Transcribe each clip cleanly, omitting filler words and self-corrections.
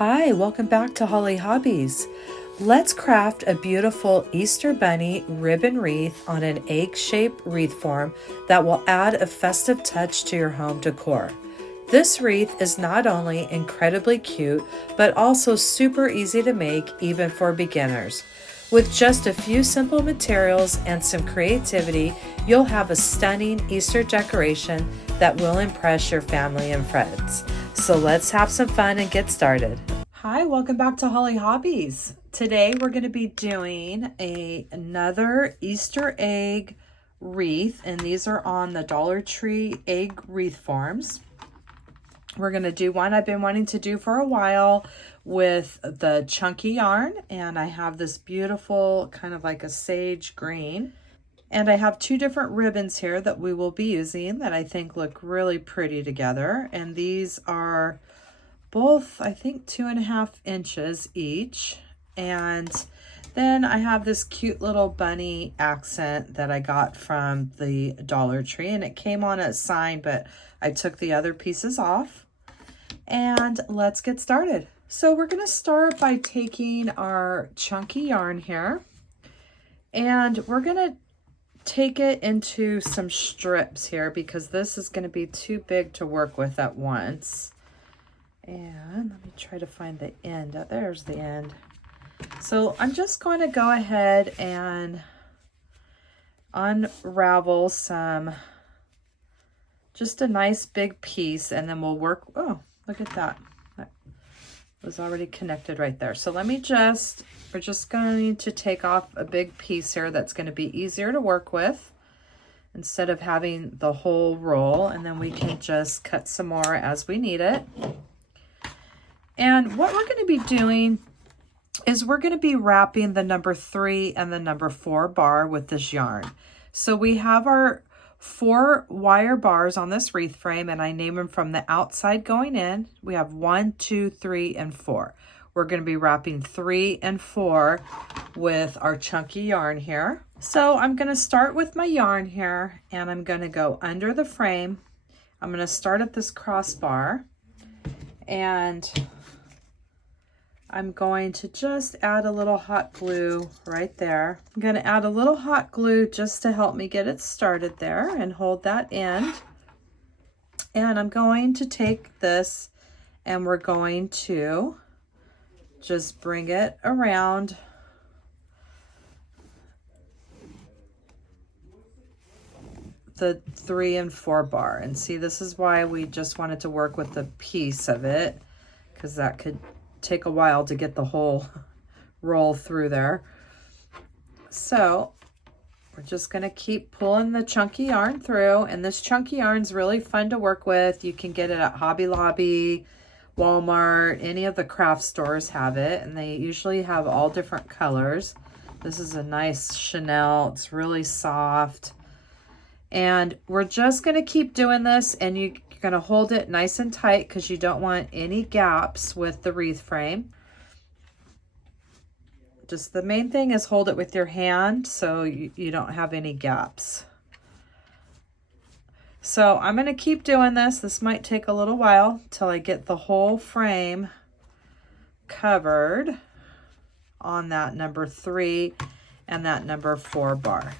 Hi, welcome back to Hollie Hobbies. Let's craft a beautiful Easter bunny ribbon wreath on an egg-shaped wreath form that will add a festive touch to your home decor. This wreath is not only incredibly cute, but also super easy to make even for beginners. With just a few simple materials and some creativity, you'll have a stunning Easter decoration that will impress your family and friends. So let's have some fun and get started. Hi, welcome back to Hollie Hobbies. Today we're going to be doing another Easter egg wreath, and these are on the Dollar Tree egg wreath forms. We're going to do one I've been wanting to do for a while with the chunky yarn, and I have this beautiful kind of like a sage green. And I have two different ribbons here that we will be using that I think look really pretty together. And these are both, I think, 2.5 inches each. And then I have this cute little bunny accent that I got from the Dollar Tree, and it came on a sign, but I took the other pieces off. And let's get started. So we're going to start by taking our chunky yarn here, and we're going to take it into some strips here because this is going to be too big to work with at once. And let me try to find the end. Oh, there's the end. So I'm just going to go ahead and unravel some, just a nice big piece, and then we'll work. Oh, look at that. That was already connected right there. So let me we're just going to take off a big piece here that's going to be easier to work with instead of having the whole roll, and then we can just cut some more as we need it. And what we're going to be doing is we're going to be wrapping the number 3 and the number 4 bar with this yarn. So we have our 4 wire bars on this wreath frame, and I name them from the outside going in. We have 1, 2, 3, and 4. We're going to be wrapping 3 and 4 with our chunky yarn here. So I'm going to start with my yarn here, and I'm going to go under the frame. I'm going to start at this crossbar, and I'm going to just add a little hot glue right there. I'm going to add a little hot glue just to help me get it started there and hold that end. And I'm going to take this, and we're going to just bring it around the 3 and 4 bar. And see, this is why we just wanted to work with a piece of it, because that could take a while to get the whole roll through there. So we're just going to keep pulling the chunky yarn through, and this chunky yarn is really fun to work with. You can get it at Hobby Lobby, Walmart, any of the craft stores have it, and they usually have all different colors. This is a nice chenille. It's really soft. And we're just going to keep doing this, and you're going to hold it nice and tight because you don't want any gaps with the wreath frame. Just the main thing is hold it with your hand so you don't have any gaps. So I'm going to keep doing this. This might take a little while till I get the whole frame covered on that number 3 and that number 4 bar.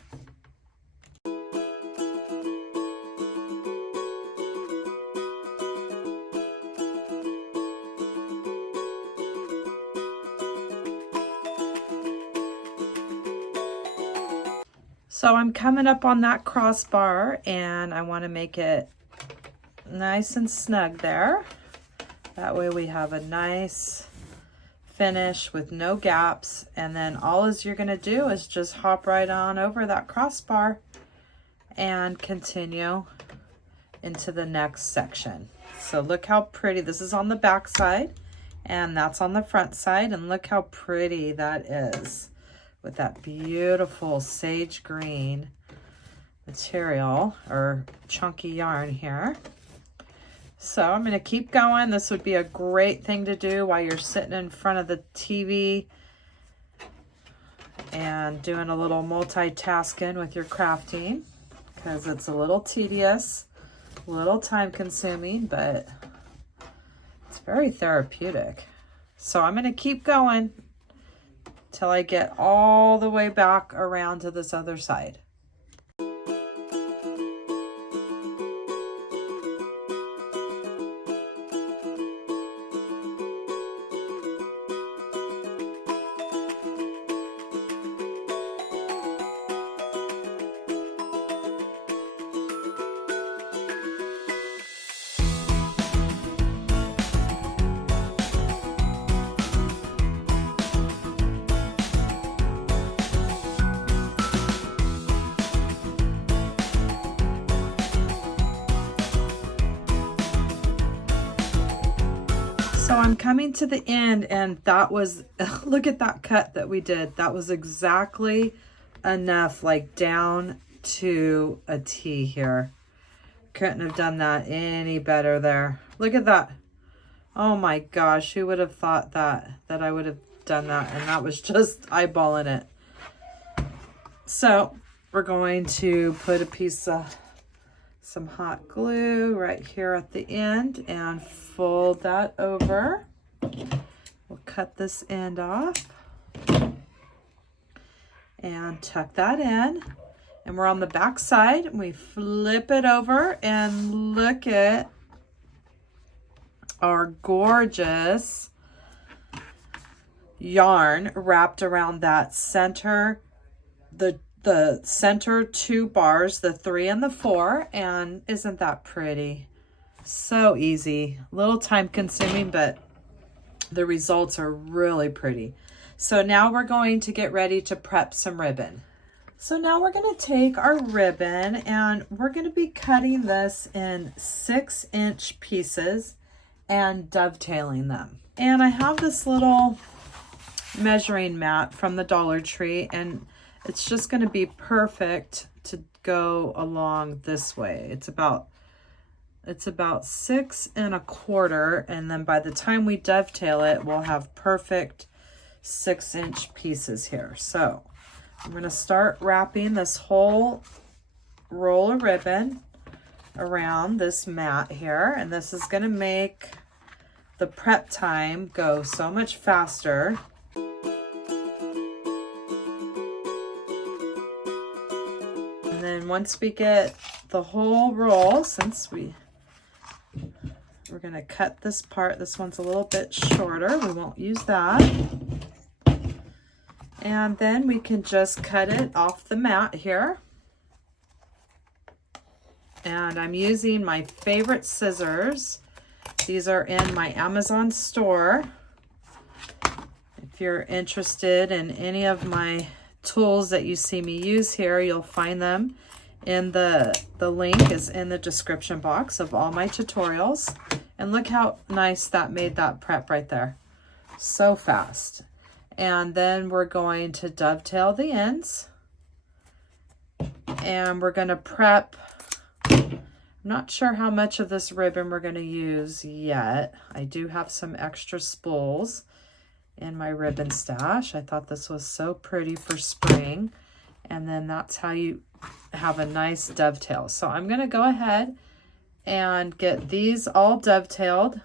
So I'm coming up on that crossbar, and I want to make it nice and snug there. That way we have a nice finish with no gaps. And then all you're going to do is just hop right on over that crossbar and continue into the next section. So look how pretty. This is on the back side, and that's on the front side. And look how pretty that is with that beautiful sage green material or chunky yarn here. So I'm going to keep going. This would be a great thing to do while you're sitting in front of the TV and doing a little multitasking with your crafting, because it's a little tedious, a little time consuming, but it's very therapeutic. So I'm going to keep going till I get all the way back around to this other side. So I'm coming to the end, and that was, look at that cut that we did. That was exactly enough, like down to a T here. Couldn't have done that any better there. Look at that. Oh my gosh, who would have thought that I would have done that? And that was just eyeballing it. So we're going to put a piece of some hot glue right here at the end and fold that over. We'll cut this end off and tuck that in. And we're on the back side, and we flip it over and look at our gorgeous yarn wrapped around that center, the center 2 bars, the 3 and the 4, and isn't that pretty? So easy, a little time consuming, but the results are really pretty. So now we're going to get ready to prep some ribbon. So now we're going to take our ribbon, and we're going to be cutting this in 6-inch pieces and dovetailing them. And I have this little measuring mat from the Dollar Tree, and it's just going to be perfect to go along this way. It's about 6 1/4, and then by the time we dovetail it, we'll have perfect 6-inch pieces here. So I'm going to start wrapping this whole roll of ribbon around this mat here, and this is going to make the prep time go so much faster. And then once we get the whole roll, since we're going to cut this part, this one's a little bit shorter, we won't use that. And then we can just cut it off the mat here. And I'm using my favorite scissors. These are in my Amazon store. If you're interested in any of my tools that you see me use here, you'll find them in the link is in the description box of all my tutorials. And look how nice that made that prep right there. So fast. And then we're going to dovetail the ends, and we're going to prep. I'm not sure how much of this ribbon we're going to use yet. I do have some extra spools in my ribbon stash. I thought this was so pretty for spring, and then that's how you have a nice dovetail. So I'm going to go ahead and get these all dovetailed.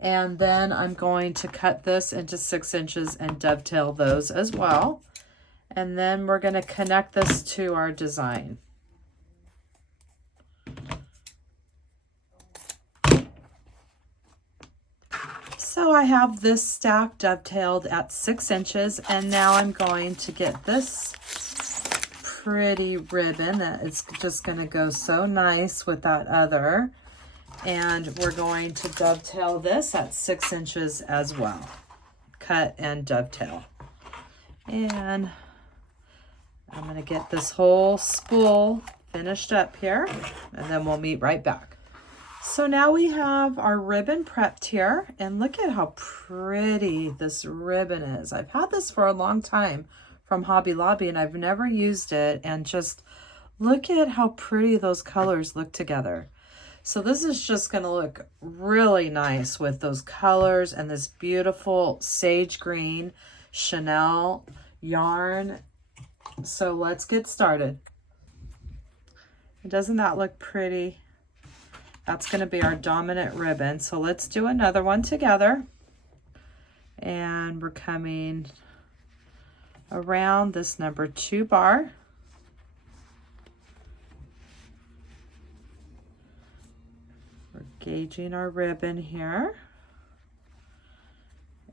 And then I'm going to cut this into 6 inches and dovetail those as well. And then we're going to connect this to our design. So I have this stack dovetailed at 6 inches, and now I'm going to get this pretty ribbon that is just going to go so nice with that other. And we're going to dovetail this at 6 inches as well. Cut and dovetail. And I'm going to get this whole spool finished up here, and then we'll meet right back. So now we have our ribbon prepped here, and look at how pretty this ribbon is. I've had this for a long time from Hobby Lobby, and I've never used it, and just look at how pretty those colors look together. So this is just going to look really nice with those colors and this beautiful sage green Chanel yarn. So let's get started. Doesn't that look pretty? That's going to be our dominant ribbon. So let's do another one together. And we're coming around this number 2 bar. We're gauging our ribbon here.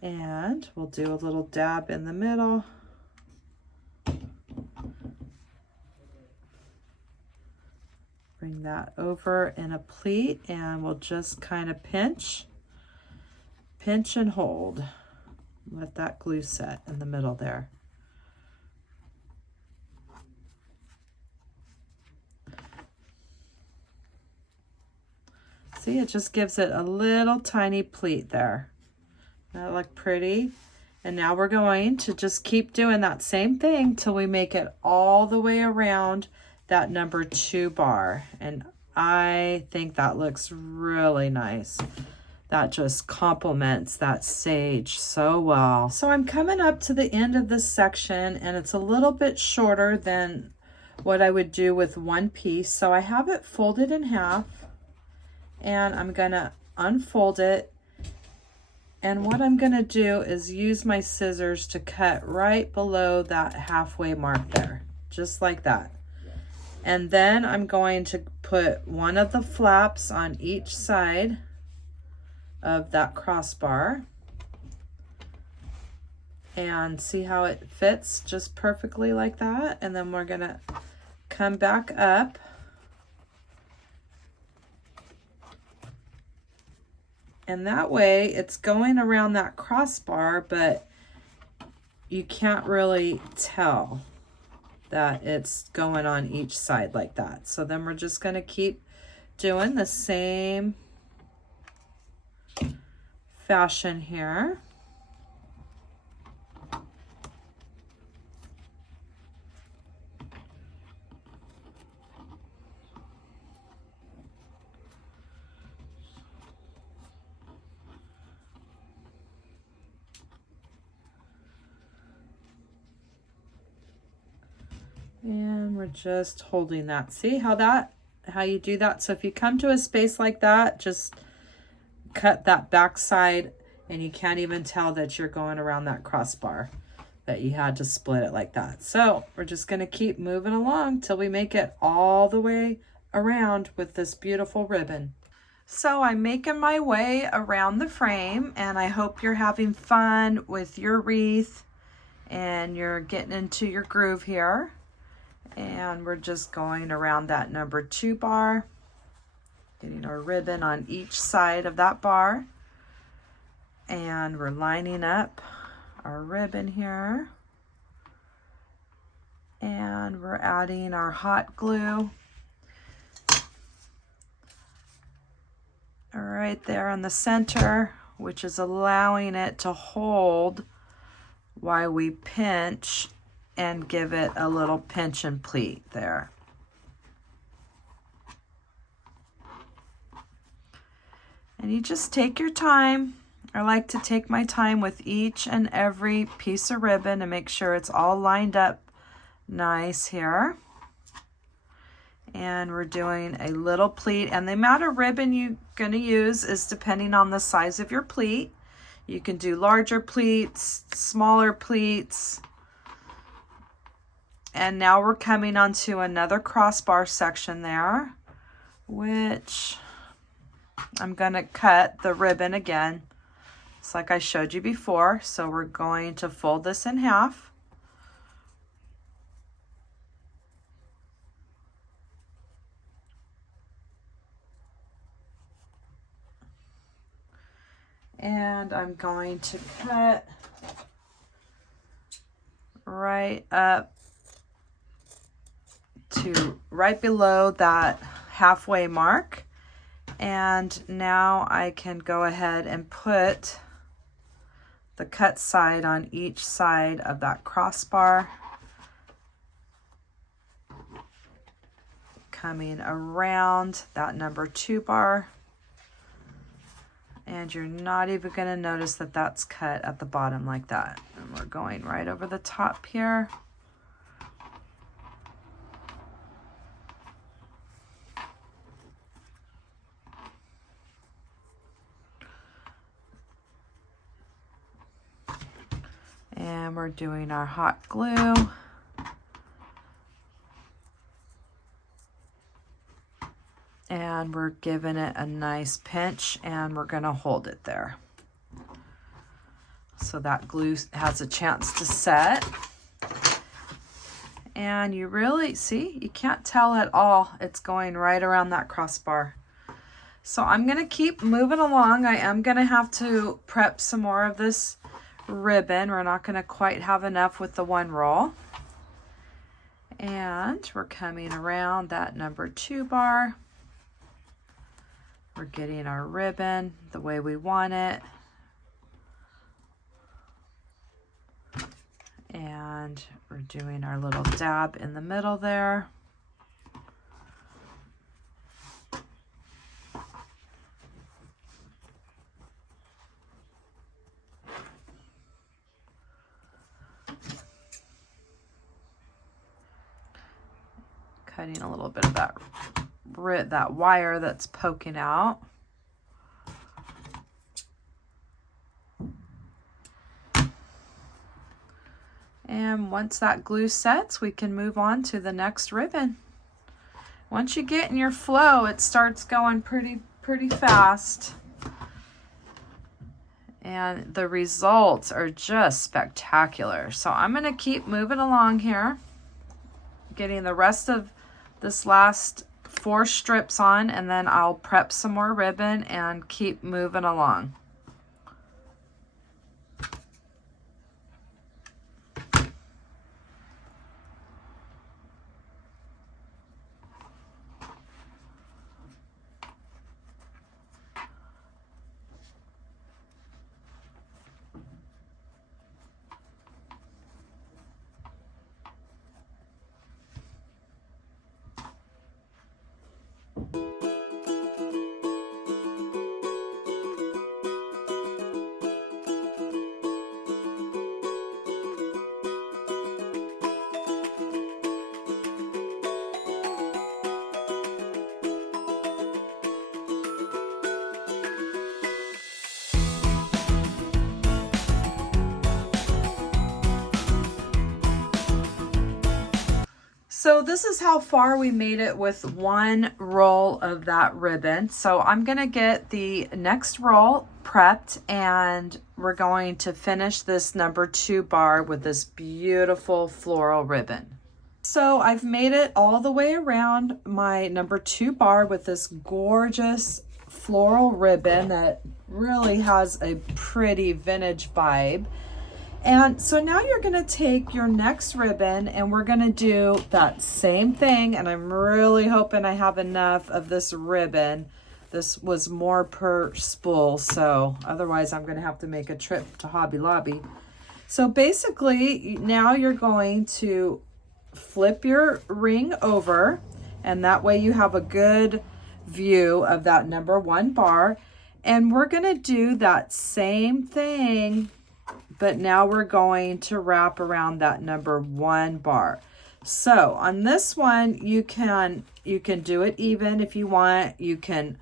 And we'll do a little dab in the middle. Bring that over in a pleat, and we'll just kind of pinch and hold. Let that glue set in the middle there. See, it just gives it a little tiny pleat there. That look pretty? And now we're going to just keep doing that same thing till we make it all the way around that number 2 bar. And I think that looks really nice. That just complements that sage so well. So I'm coming up to the end of this section, and it's a little bit shorter than what I would do with one piece. So I have it folded in half, and I'm gonna unfold it. And what I'm gonna do is use my scissors to cut right below that halfway mark there, just like that. And then I'm going to put one of the flaps on each side of that crossbar, and see how it fits just perfectly like that. And then we're gonna come back up and that way it's going around that crossbar, but you can't really tell that it's going on each side like that. So then we're just going to keep doing the same fashion here. And we're just holding that. See how you do that? So if you come to a space like that, just cut that back side, and you can't even tell that you're going around that crossbar, that you had to split it like that. So we're just going to keep moving along till we make it all the way around with this beautiful ribbon. So I'm making my way around the frame, and I hope you're having fun with your wreath and you're getting into your groove here. And we're just going around that number 2 bar, getting our ribbon on each side of that bar. And we're lining up our ribbon here. And we're adding our hot glue. Right there in the center, which is allowing it to hold while we pinch and give it a little pinch and pleat there. And you just take your time. I like to take my time with each and every piece of ribbon and make sure it's all lined up nice here. And we're doing a little pleat, and the amount of ribbon you're going to use is depending on the size of your pleat. You can do larger pleats, smaller pleats. And now we're coming onto another crossbar section there, which I'm going to cut the ribbon again. It's like I showed you before. So we're going to fold this in half. And I'm going to cut right up to right below that halfway mark. And now I can go ahead and put the cut side on each side of that crossbar, coming around that number 2 bar. And you're not even going to notice that that's cut at the bottom like that. And we're going right over the top here. And we're doing our hot glue. And we're giving it a nice pinch, and we're gonna hold it there, so that glue has a chance to set. And you really, see, you can't tell at all. It's going right around that crossbar. So I'm gonna keep moving along. I am gonna have to prep some more of this ribbon. We're not gonna quite have enough with the one roll. And we're coming around that number 2 bar. We're getting our ribbon the way we want it. And we're doing our little dab in the middle there. Cutting a little bit of that wire that's poking out. And once that glue sets, we can move on to the next ribbon. Once you get in your flow, it starts going pretty fast. And the results are just spectacular. So I'm going to keep moving along here, getting the rest of this last 4 strips on, and then I'll prep some more ribbon and keep moving along. So this is how far we made it with one roll of that ribbon. So I'm gonna get the next roll prepped, and we're going to finish this number 2 bar with this beautiful floral ribbon. So I've made it all the way around my number 2 bar with this gorgeous floral ribbon that really has a pretty vintage vibe. And so now you're going to take your next ribbon, and we're going to do that same thing. And I'm really hoping I have enough of this ribbon. This was more per spool, so otherwise I'm going to have to make a trip to Hobby Lobby. So basically now you're going to flip your ring over, and that way you have a good view of that number 1 bar. And we're going to do that same thing, but now we're going to wrap around that number 1 bar. So on this one, you can do it even if you want. You can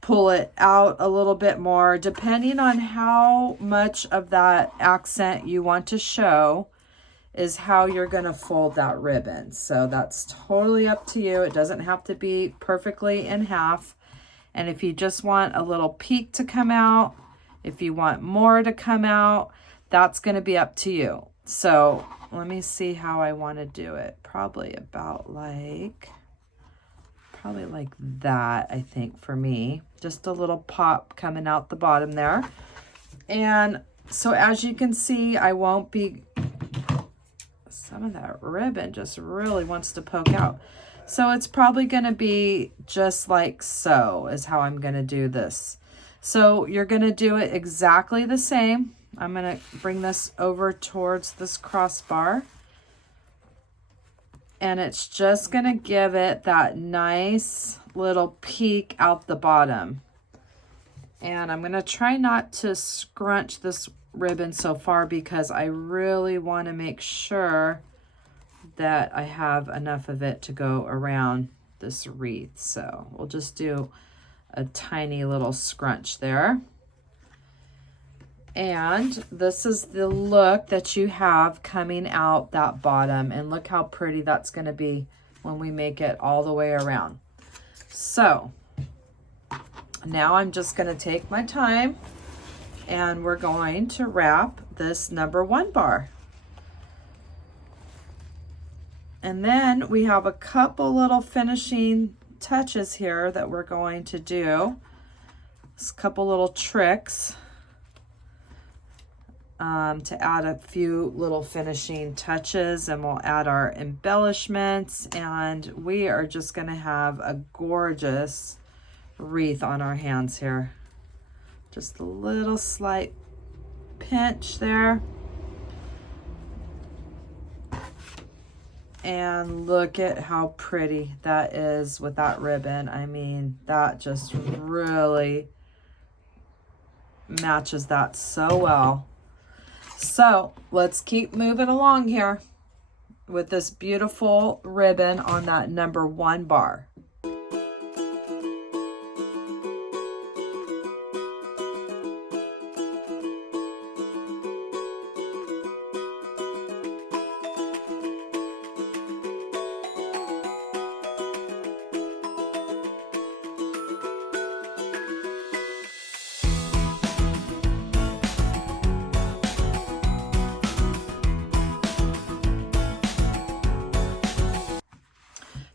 pull it out a little bit more, depending on how much of that accent you want to show is how you're going to fold that ribbon. So that's totally up to you. It doesn't have to be perfectly in half. And if you just want a little peak to come out, if you want more to come out, that's going to be up to you. So let me see how I want to do it. Probably like that, I think, for me. Just a little pop coming out the bottom there. And so as you can see, I won't be, some of that ribbon just really wants to poke out. So it's probably going to be just like so is how I'm going to do this. So you're going to do it exactly the same. I'm going to bring this over towards this crossbar, and it's just going to give it that nice little peek out the bottom. And I'm going to try not to scrunch this ribbon so far because I really want to make sure that I have enough of it to go around this wreath. So we'll just do a tiny little scrunch there. And this is the look that you have coming out that bottom. And look how pretty that's going to be when we make it all the way around. So now I'm just going to take my time and we're going to wrap this #1 bar. And then we have a couple little finishing touches here that we're going to do. Just a couple little tricks to add a few little finishing touches, and we'll add our embellishments, and we are just going to have a gorgeous wreath on our hands here. Just a little slight pinch there. And look at how pretty that is with that ribbon. I mean, that just really matches that so well. So let's keep moving along here with this beautiful ribbon on that #1 bar.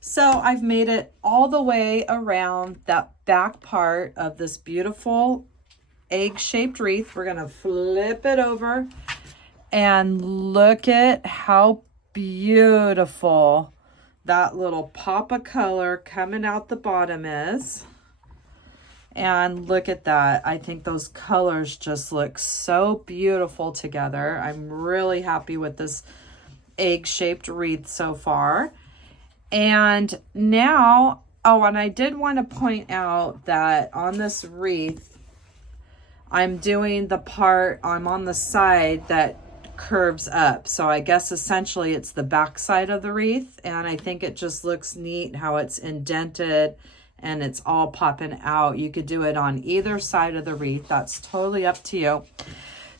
So I've made it all the way around that back part of this beautiful egg-shaped wreath. We're gonna flip it over and look at how beautiful that little pop of color coming out the bottom is. And look at that. I think those colors just look so beautiful together. I'm really happy with this egg-shaped wreath so far. And now, oh, and I did want to point out that on this wreath, I'm doing the part, I'm on the side that curves up. So I guess essentially it's the back side of the wreath. And I think it just looks neat how it's indented and it's all popping out. You could do it on either side of the wreath. That's totally up to you.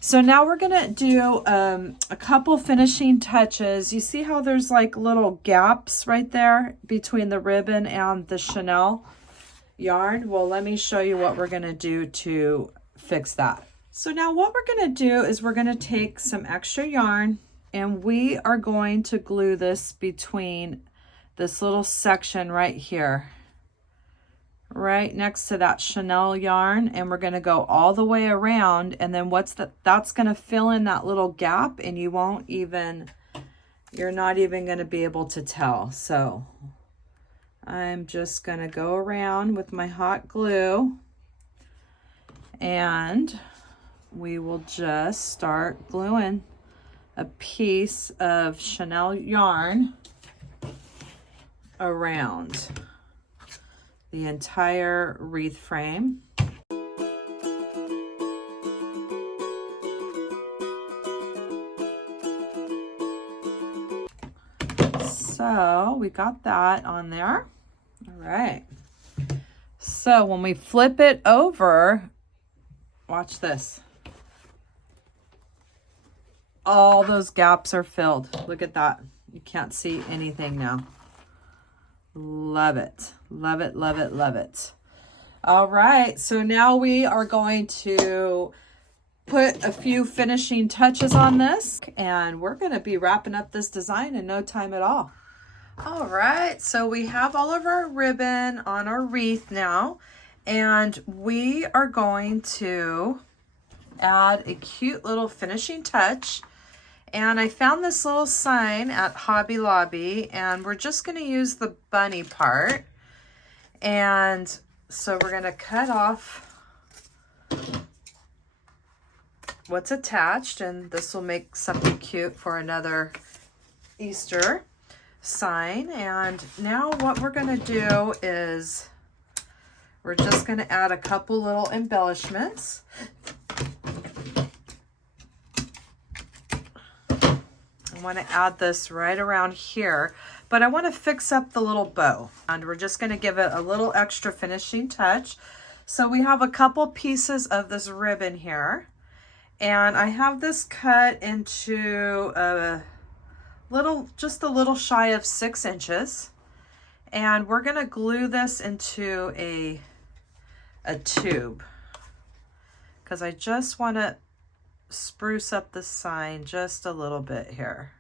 So now we're going to do a couple finishing touches. You see how there's like little gaps right there between the ribbon and the chenille yarn? Well, let me show you what we're going to do to fix that. So now what we're going to do is we're going to take some extra yarn and we are going to glue this between this little section right here, right next to that chenille yarn, and we're going to go all the way around, and then that's going to fill in that little gap, and you're not even going to be able to tell. So I'm just going to go around with my hot glue, and we will just start gluing a piece of chenille yarn around the entire wreath frame. So we got that on there. All right. So when we flip it over, watch this. All those gaps are filled. Look at that. You can't see anything now. Love it. Love it, love it, love it. All right, so now we are going to put a few finishing touches on this, and we're going to be wrapping up this design in no time at all. All right, so we have all of our ribbon on our wreath now, and we are going to add a cute little finishing touch. And I found this little sign at Hobby Lobby, and we're just going to use the bunny part. And so we're going to cut off what's attached, and this will make something cute for another Easter sign. And now what we're going to do is we're just going to add a couple little embellishments. I want to add this right around here, but I want to fix up the little bow, and we're just going to give it a little extra finishing touch. So we have a couple pieces of this ribbon here, And I have this cut into just a little shy of 6 inches. And we're gonna glue this into a tube because I just wanna spruce up the sign just a little bit here.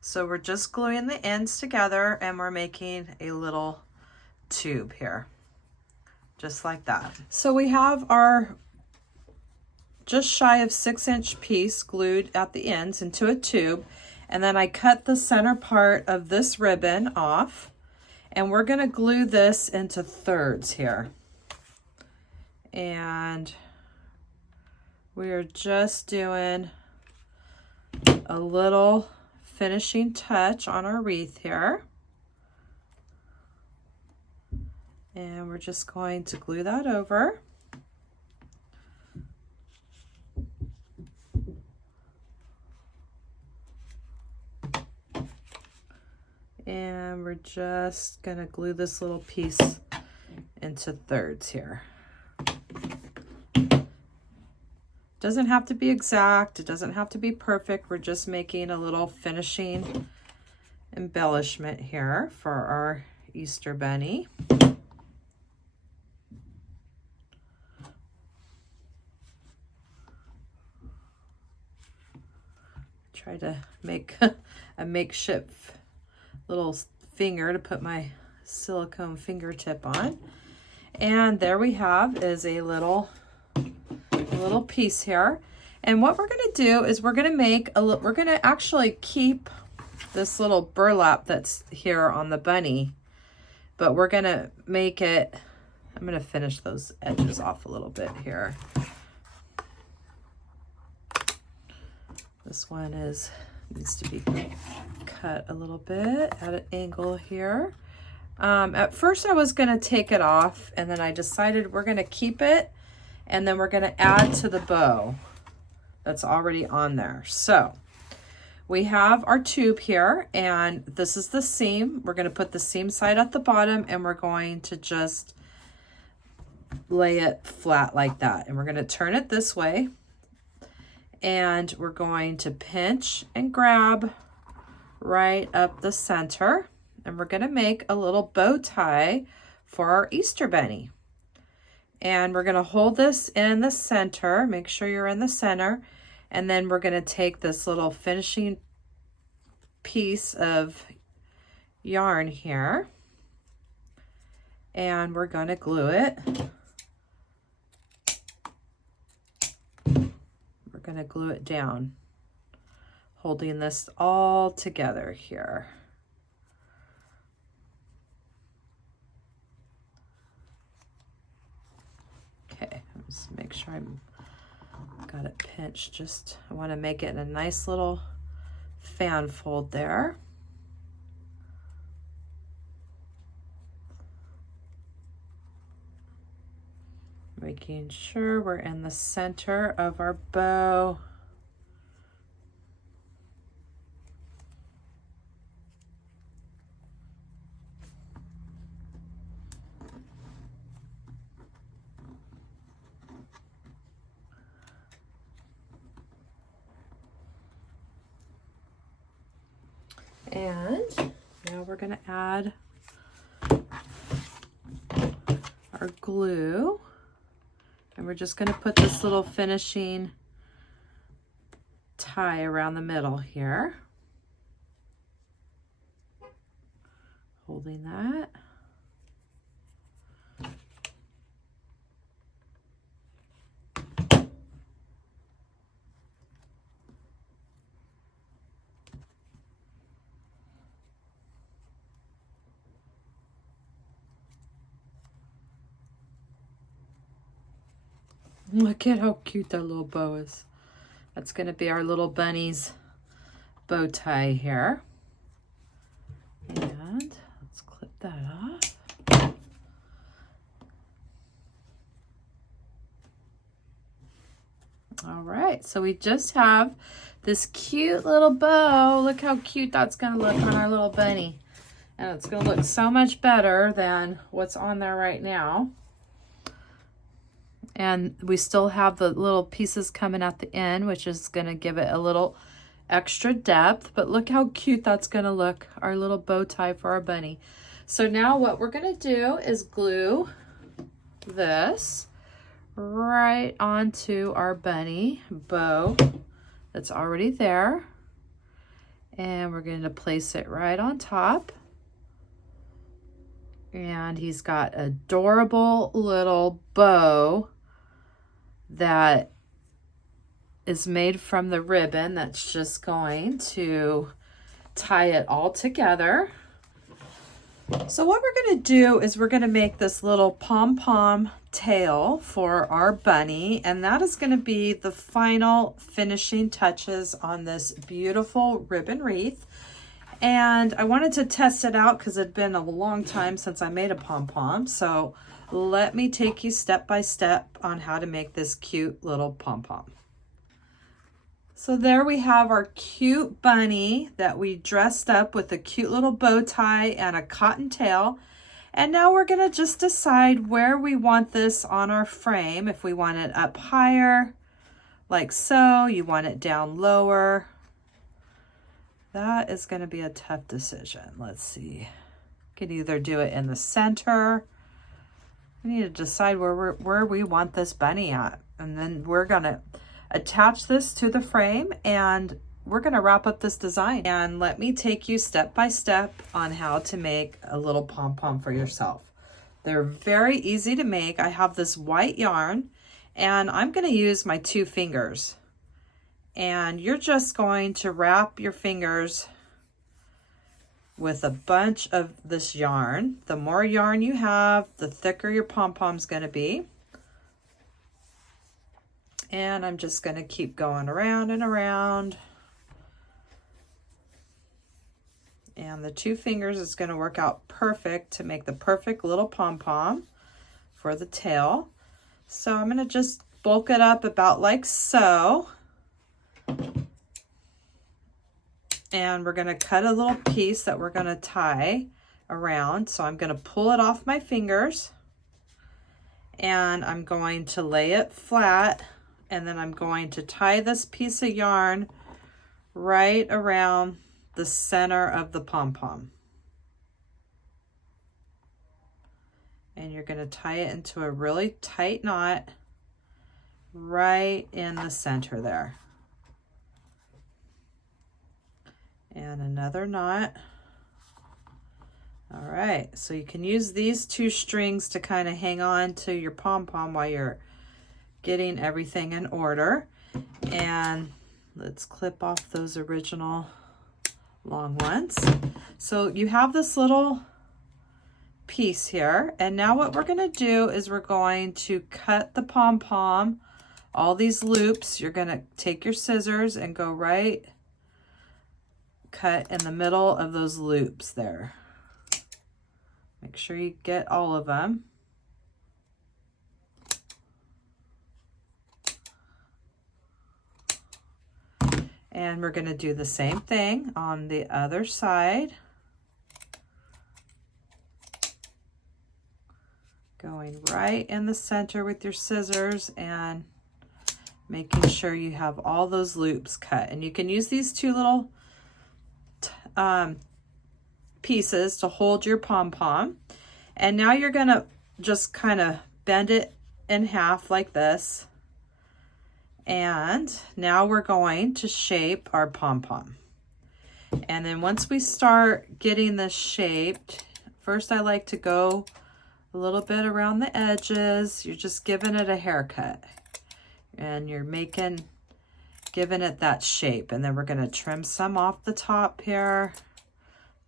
So we're just gluing the ends together and we're making a little tube here, just like that. So we have our just shy of 6-inch piece glued at the ends into a tube. And then I cut the center part of this ribbon off and we're gonna glue this into thirds here. And we're just doing a little finishing touch on our wreath here. And we're just going to glue that over. And we're just gonna glue this little piece into thirds here. Doesn't have to be exact, it doesn't have to be perfect. We're just making a little finishing embellishment here for our Easter bunny. Try to make a makeshift little finger to put my silicone fingertip on. And there we have is a little piece here. And what we're going to do is we're going to actually keep this little burlap that's here on the bunny, but we're going to make it, I'm going to finish those edges off a little bit here. This one needs to be cut a little bit at an angle here. At first I was going to take it off, and then I decided we're going to keep it, and then we're going to add to the bow that's already on there. So we have our tube here, and this is the seam. We're going to put the seam side at the bottom, and we're going to just lay it flat like that. And we're going to turn it this way, and we're going to pinch and grab right up the center, and we're going to make a little bow tie for our Easter bunny. And we're going to hold this in the center, make sure you're in the center, and then we're going to take this little finishing piece of yarn here, and we're going to glue it. We're going to glue it down, holding this all together here. Okay, let's make sure I'm got it pinched. Just, I want to make it a nice little fan fold there. Making sure we're in the center of our bow. And now we're going to add our glue, and we're just going to put this little finishing tie around the middle here, holding that. Look at how cute that little bow is. That's going to be our little bunny's bow tie here. And let's clip that off. All right, so we just have this cute little bow. Look how cute that's going to look on our little bunny. And it's going to look so much better than what's on there right now. And we still have the little pieces coming at the end, which is going to give it a little extra depth. But look how cute that's going to look, our little bow tie for our bunny. So now what we're going to do is glue this right onto our bunny bow that's already there. And we're going to place it right on top. And he's got an adorable little bow that is made from the ribbon that's just going to tie it all together. So what we're going to do is we're going to make this little pom-pom tail for our bunny, and that is going to be the final finishing touches on this beautiful ribbon wreath. And I wanted to test it out because it'd been a long time since I made a pom-pom. So let me take you step by step on how to make this cute little pom-pom. So there we have our cute bunny that we dressed up with a cute little bow tie and a cotton tail. And now we're going to just decide where we want this on our frame. If we want it up higher, like so, you want it down lower. That is going to be a tough decision. Let's see. You can either do it in the center. We need to decide where we want this bunny at. And then we're going to attach this to the frame and we're going to wrap up this design. And let me take you step by step on how to make a little pom-pom for yourself. They're very easy to make. I have this white yarn and I'm going to use my 2 fingers. And you're just going to wrap your fingers with a bunch of this yarn. The more yarn you have, the thicker your pom-pom's going to be. And I'm just going to keep going around and around. And the 2 fingers is going to work out perfect to make the perfect little pom-pom for the tail. So I'm going to just bulk it up about like so. And we're going to cut a little piece that we're going to tie around. So I'm going to pull it off my fingers. And I'm going to lay it flat. And then I'm going to tie this piece of yarn right around the center of the pom-pom. And you're going to tie it into a really tight knot right in the center there. And another knot. All right, so you can use these 2 strings to kind of hang on to your pom-pom while you're getting everything in order. And let's clip off those original long ones. So you have this little piece here, and now what we're going to do is we're going to cut the pom-pom, all these loops. You're going to take your scissors and go right, cut in the middle of those loops there. Make sure you get all of them. And we're going to do the same thing on the other side. Going right in the center with your scissors and making sure you have all those loops cut. And you can use these 2 little pieces to hold your pom-pom. And now you're going to just kind of bend it in half like this. And now we're going to shape our pom-pom. And then once we start getting this shaped, first I like to go a little bit around the edges. You're just giving it a haircut. And you're giving it that shape. And then we're going to trim some off the top here,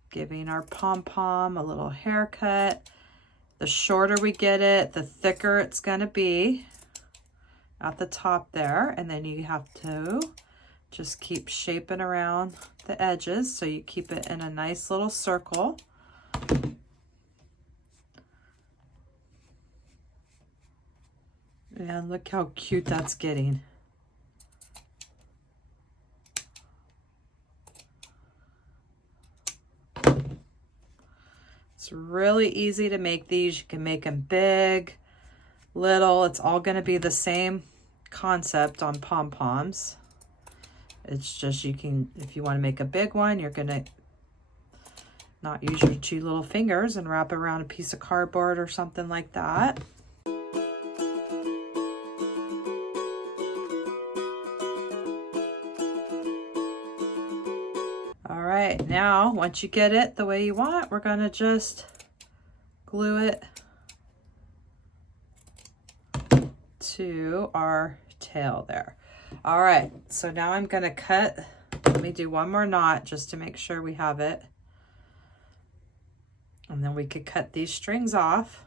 giving our pom-pom a little haircut. The shorter we get it, the thicker it's going to be at the top there. And then you have to just keep shaping around the edges so you keep it in a nice little circle. And look how cute that's getting. It's really easy to make these. You can make them big, little. It's all going to be the same concept on pom-poms. It's just you can, if you want to make a big one, you're going to not use your 2 little fingers and wrap it around a piece of cardboard or something like that. All right, now once you get it the way you want, we're going to just glue it to our tail there. All right, so now I'm going to cut. Let me do one more knot just to make sure we have it. And then we could cut these strings off.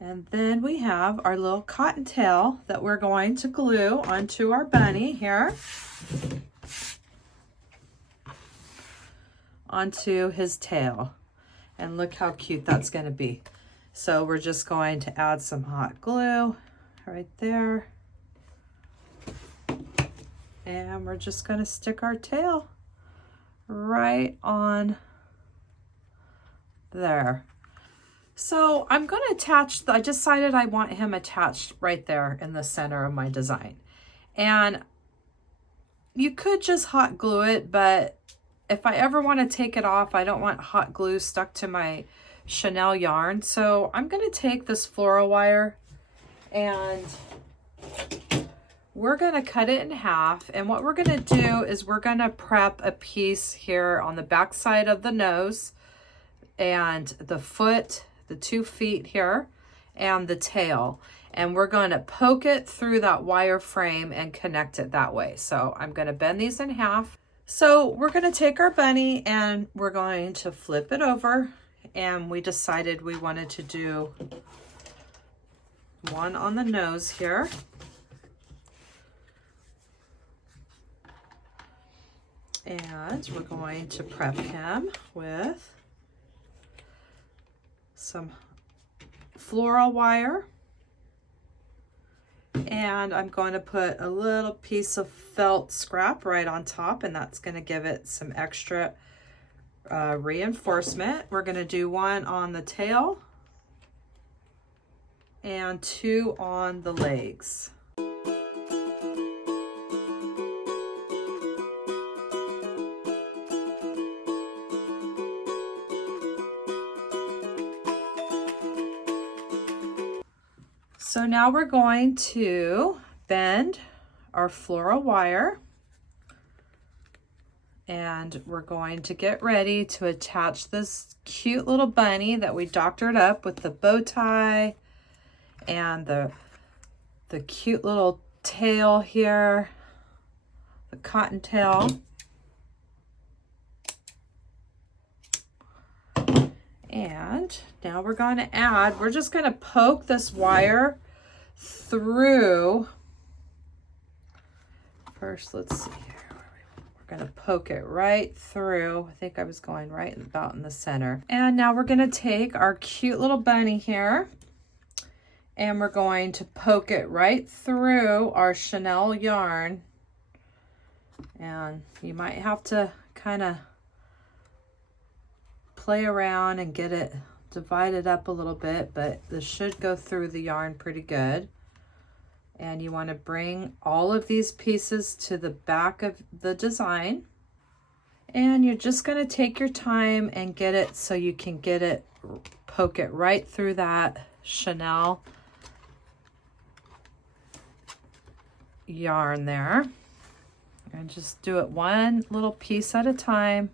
And then we have our little cottontail that we're going to glue onto our bunny here. Onto his tail. And look how cute that's going to be. So we're just going to add some hot glue right there. And we're just going to stick our tail right on there. So I'm going to attach, I decided I want him attached right there in the center of my design. And you could just hot glue it, but if I ever want to take it off, I don't want hot glue stuck to my Chanel yarn. So I'm going to take this floral wire and we're going to cut it in half. And what we're going to do is we're going to prep a piece here on the back side of the nose and the foot, the 2 feet here, and the tail. And we're going to poke it through that wire frame and connect it that way. So I'm going to bend these in half. So we're going to take our bunny and we're going to flip it over, and we decided we wanted to do one on the nose here. And we're going to prep him with some floral wire. And I'm going to put a little piece of felt scrap right on top, and that's going to give it some extra reinforcement. We're going to do one on the tail and 2 on the legs. So now we're going to bend our floral wire, and we're going to get ready to attach this cute little bunny that we doctored up with the bow tie and the cute little tail here, the cottontail. And now we're going to add, we're just going to poke this wire through. First, let's see here. We're going to poke it right through. I think I was going right about in the center. And now we're going to take our cute little bunny here, and we're going to poke it right through our Chanel yarn. And you might have to kind of play around and get it divided up a little bit, but this should go through the yarn pretty good. And you want to bring all of these pieces to the back of the design, and you're just going to take your time and get it so you can get it, poke it right through that Chanel yarn there, and just do it one little piece at a time.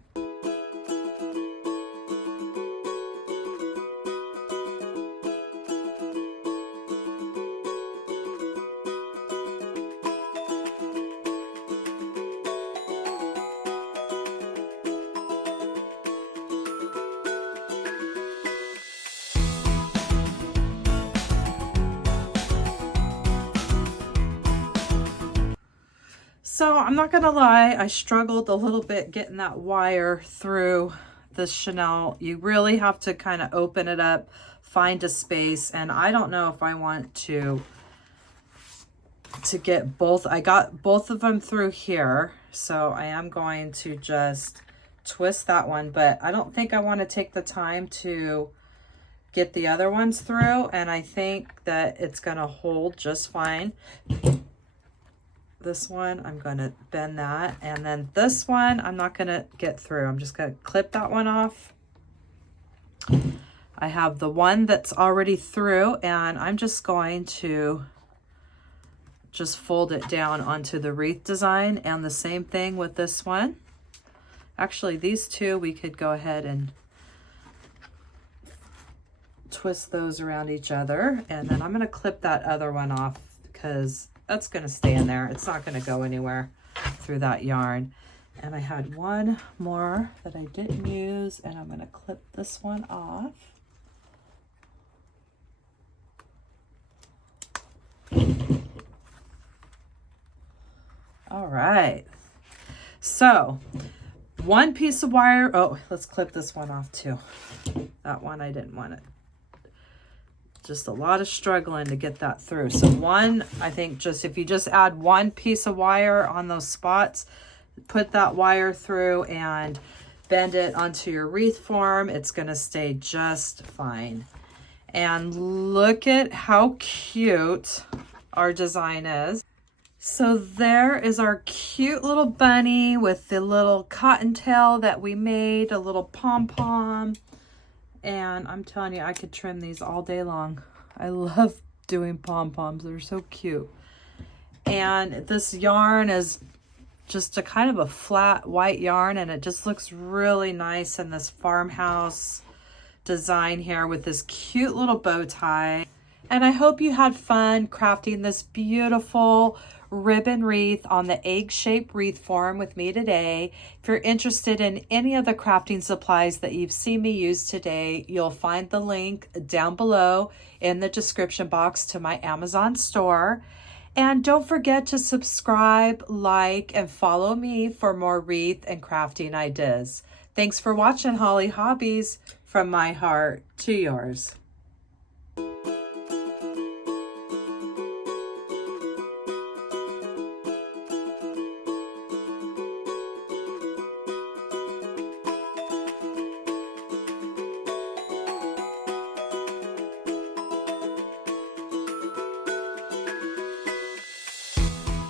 So I'm not gonna lie, I struggled a little bit getting that wire through the Chanel. You really have to kind of open it up, find a space, and I don't know if I want to get both. I got both of them through here, so I am going to just twist that one, but I don't think I want to take the time to get the other ones through, and I think that it's going to hold just fine. This one, I'm going to bend that, and then this one, I'm not going to get through. I'm just going to clip that one off. I have the one that's already through, and I'm just going to just fold it down onto the wreath design, and the same thing with this one. Actually, these two, we could go ahead and twist those around each other, and then I'm going to clip that other one off because that's going to stay in there. It's not going to go anywhere through that yarn. And I had one more that I didn't use, and I'm going to clip this one off. All right. So one piece of wire. Oh, let's clip this one off too. That one I didn't want it. Just a lot of struggling to get that through. So one, I think just if you just add one piece of wire on those spots, put that wire through and bend it onto your wreath form, it's going to stay just fine. And look at how cute our design is. So there is our cute little bunny with the little cottontail that we made, a little pom-pom. And I'm telling you, I could trim these all day long. I love doing pom-poms. They're so cute. And this yarn is just a kind of a flat white yarn, and it just looks really nice in this farmhouse design here with this cute little bow tie. And I hope you had fun crafting this beautiful ribbon wreath on the egg-shaped wreath form with me today. If you're interested in any of the crafting supplies that you've seen me use today, you'll find the link down below in the description box to my Amazon store. And don't forget to subscribe, like, and follow me for more wreath and crafting ideas. Thanks for watching Hollie Hobbies, from my heart to yours.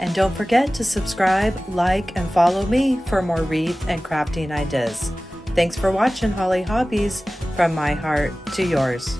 And don't forget to subscribe, like, and follow me for more wreath and crafting ideas. Thanks for watching Hollie Hobbies, from my heart to yours.